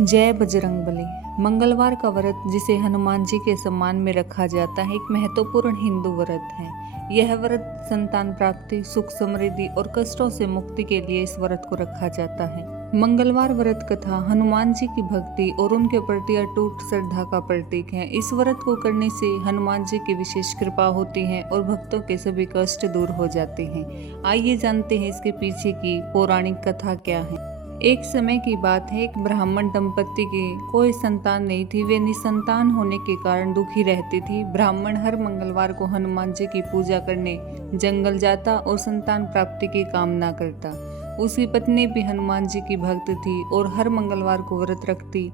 जय बजरंगबली। मंगलवार का व्रत, जिसे हनुमान जी के सम्मान में रखा जाता है, एक महत्वपूर्ण हिंदू व्रत है। यह व्रत संतान प्राप्ति, सुख समृद्धि और कष्टों से मुक्ति के लिए इस व्रत को रखा जाता है। मंगलवार व्रत कथा हनुमान जी की भक्ति और उनके प्रति अटूट श्रद्धा का प्रतीक है। इस व्रत को करने से हनुमान जी की विशेष कृपा होती है और भक्तों के सभी कष्ट दूर हो जाते हैं। आइए जानते हैं इसके पीछे की पौराणिक कथा क्या है। एक समय की बात है, एक ब्राह्मण दंपत्ति की कोई संतान नहीं थी। वे निसंतान होने के कारण दुखी रहती थी। ब्राह्मण हर मंगलवार को हनुमान जी की पूजा करने जंगल जाता और संतान प्राप्ति की कामना करता। उसकी पत्नी भी हनुमान जी की भक्त थी और हर मंगलवार को व्रत रखती।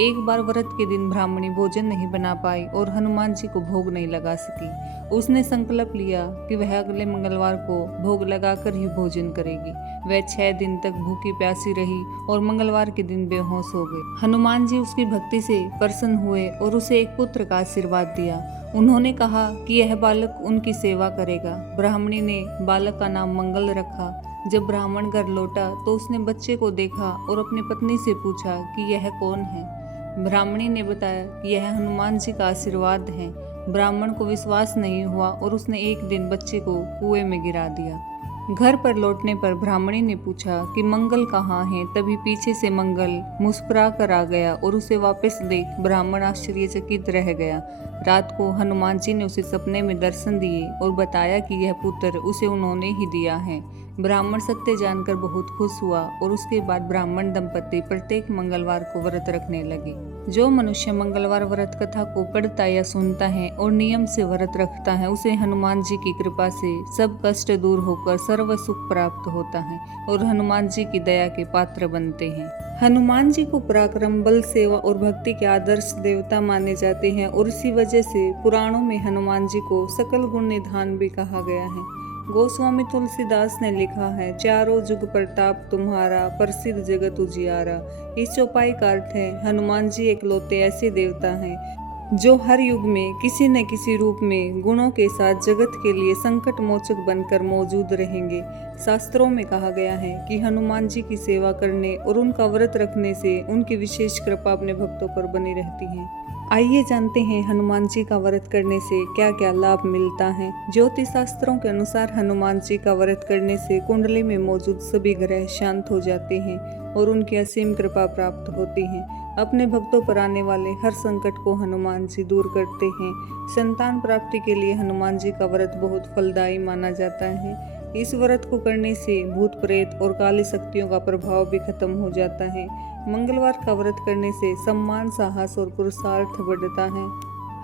एक बार व्रत के दिन ब्राह्मणी भोजन नहीं बना पाई और हनुमान जी को भोग नहीं लगा सकी। उसने संकल्प लिया कि वह अगले मंगलवार को भोग लगाकर ही भोजन करेगी। वह 6 दिन तक भूखी प्यासी रही और मंगलवार के दिन बेहोश हो गई। हनुमान जी उसकी भक्ति से प्रसन्न हुए और उसे एक पुत्र का आशीर्वाद दिया। उन्होंने कहा कि यह बालक उनकी सेवा करेगा। ब्राह्मणी ने बालक का नाम मंगल रखा। जब ब्राह्मण घर लौटा तो उसने बच्चे को देखा और अपनी पत्नी से पूछा कि यह कौन है। ब्राह्मणी ने बताया कि यह हनुमान जी का आशीर्वाद है। ब्राह्मण को विश्वास नहीं हुआ और उसने एक दिन बच्चे को कुएं में गिरा दिया। घर पर लौटने पर ब्राह्मणी ने पूछा कि मंगल कहाँ है। तभी पीछे से मंगल मुस्कुरा कर आ गया और उसे वापस देख ब्राह्मण आश्चर्यचकित रह गया। रात को हनुमान जी ने उसे सपने में दर्शन दिए और बताया कि यह पुत्र उसे उन्होंने ही दिया है। ब्राह्मण सत्य जानकर बहुत खुश हुआ और उसके बाद ब्राह्मण दंपत्ति प्रत्येक मंगलवार को व्रत रखने लगे। जो मनुष्य मंगलवार व्रत कथा को पढ़ता या सुनता है और नियम से व्रत रखता है, उसे हनुमान जी की कृपा से सब कष्ट दूर होकर सर्व सुख प्राप्त होता है और हनुमान जी की दया के पात्र बनते हैं। हनुमान जी को पराक्रम, बल, सेवा और भक्ति के आदर्श देवता माने जाते हैं और इसी वजह से पुराणों में हनुमान जी को सकल गुण निधान भी कहा गया है। गोस्वामी तुलसीदास ने लिखा है, चारों जुग प्रताप तुम्हारा, प्रसिद्ध जगत उजियारा। इस चौपाई का अर्थ है, हनुमान जी एकलौते ऐसे देवता हैं जो हर युग में किसी न किसी रूप में गुणों के साथ जगत के लिए संकट मोचक बनकर मौजूद रहेंगे। शास्त्रों में कहा गया है कि हनुमान जी की सेवा करने और उनका व्रत रखने से उनकी विशेष कृपा अपने भक्तों पर बनी रहती है। आइए जानते हैं हनुमान जी का व्रत करने से क्या क्या लाभ मिलता है। ज्योतिष शास्त्रों के अनुसार हनुमान जी का व्रत करने से कुंडली में मौजूद सभी ग्रह शांत हो जाते हैं और उनकी असीम कृपा प्राप्त होती है। अपने भक्तों पर आने वाले हर संकट को हनुमान जी दूर करते हैं। संतान प्राप्ति के लिए हनुमान जी का व्रत बहुत फलदायी माना जाता है। इस व्रत को करने से भूत प्रेत और काली शक्तियों का प्रभाव भी खत्म हो जाता है। मंगलवार का व्रत करने से सम्मान, साहस और पुरुषार्थ बढ़ता है।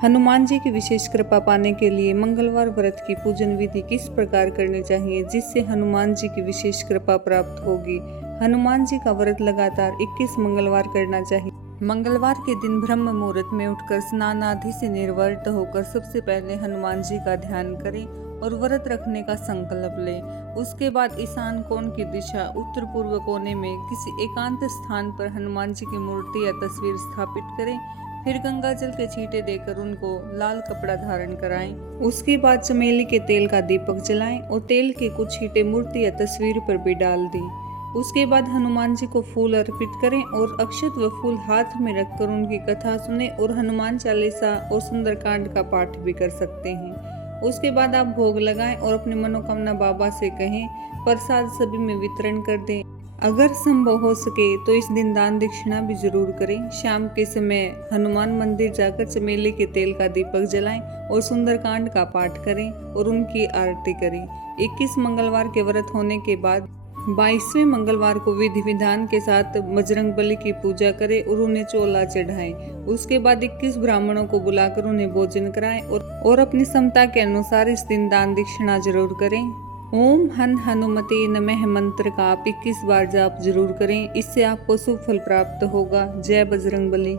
हनुमान जी की विशेष कृपा पाने के लिए मंगलवार व्रत की पूजन विधि किस प्रकार करनी चाहिए जिससे हनुमान जी की विशेष कृपा प्राप्त होगी। हनुमान जी का व्रत लगातार 21 मंगलवार करना चाहिए। मंगलवार के दिन ब्रह्म मुहूर्त में उठकर स्नान आदि से निर्वृत्त होकर सबसे पहले हनुमान जी का ध्यान करें और व्रत रखने का संकल्प लें। उसके बाद ईशान कोण की दिशा उत्तर पूर्व कोने में किसी एकांत स्थान पर हनुमान जी की मूर्ति या तस्वीर स्थापित करें। फिर गंगा जल के छींटे देकर उनको लाल कपड़ा धारण कराएं। उसके बाद चमेली के तेल का दीपक जलाएं और तेल के कुछ छींटे मूर्ति या तस्वीर पर भी डाल दें। उसके बाद हनुमान जी को फूल अर्पित करें और अक्षत व फूल हाथ में रखकर उनकी कथा सुने और हनुमान चालीसा और सुंदरकांड का पाठ भी कर सकते हैं। उसके बाद आप भोग लगाएं और अपनी मनोकामना बाबा से कहें। प्रसाद सभी में वितरण कर दें। अगर संभव हो सके तो इस दिन दान दक्षिणा भी जरूर करें। शाम के समय हनुमान मंदिर जाकर चमेली के तेल का दीपक जलाएं और सुंदरकांड का पाठ करें और उनकी आरती करें। 21 मंगलवार के व्रत होने के बाद 22वें मंगलवार को विधि विधान के साथ बजरंगबली की पूजा करें और उन्हें चोला चढ़ाएं। उसके बाद 21 ब्राह्मणों को बुलाकर उन्हें भोजन कराएं और अपनी क्षमता के अनुसार इस दिन दान दक्षिणा जरूर करें। ओम हन हनुमते नमः मंत्र का आप 21 बार जाप जरूर करें। इससे आपको शुभ फल प्राप्त होगा। जय बजरंगबली।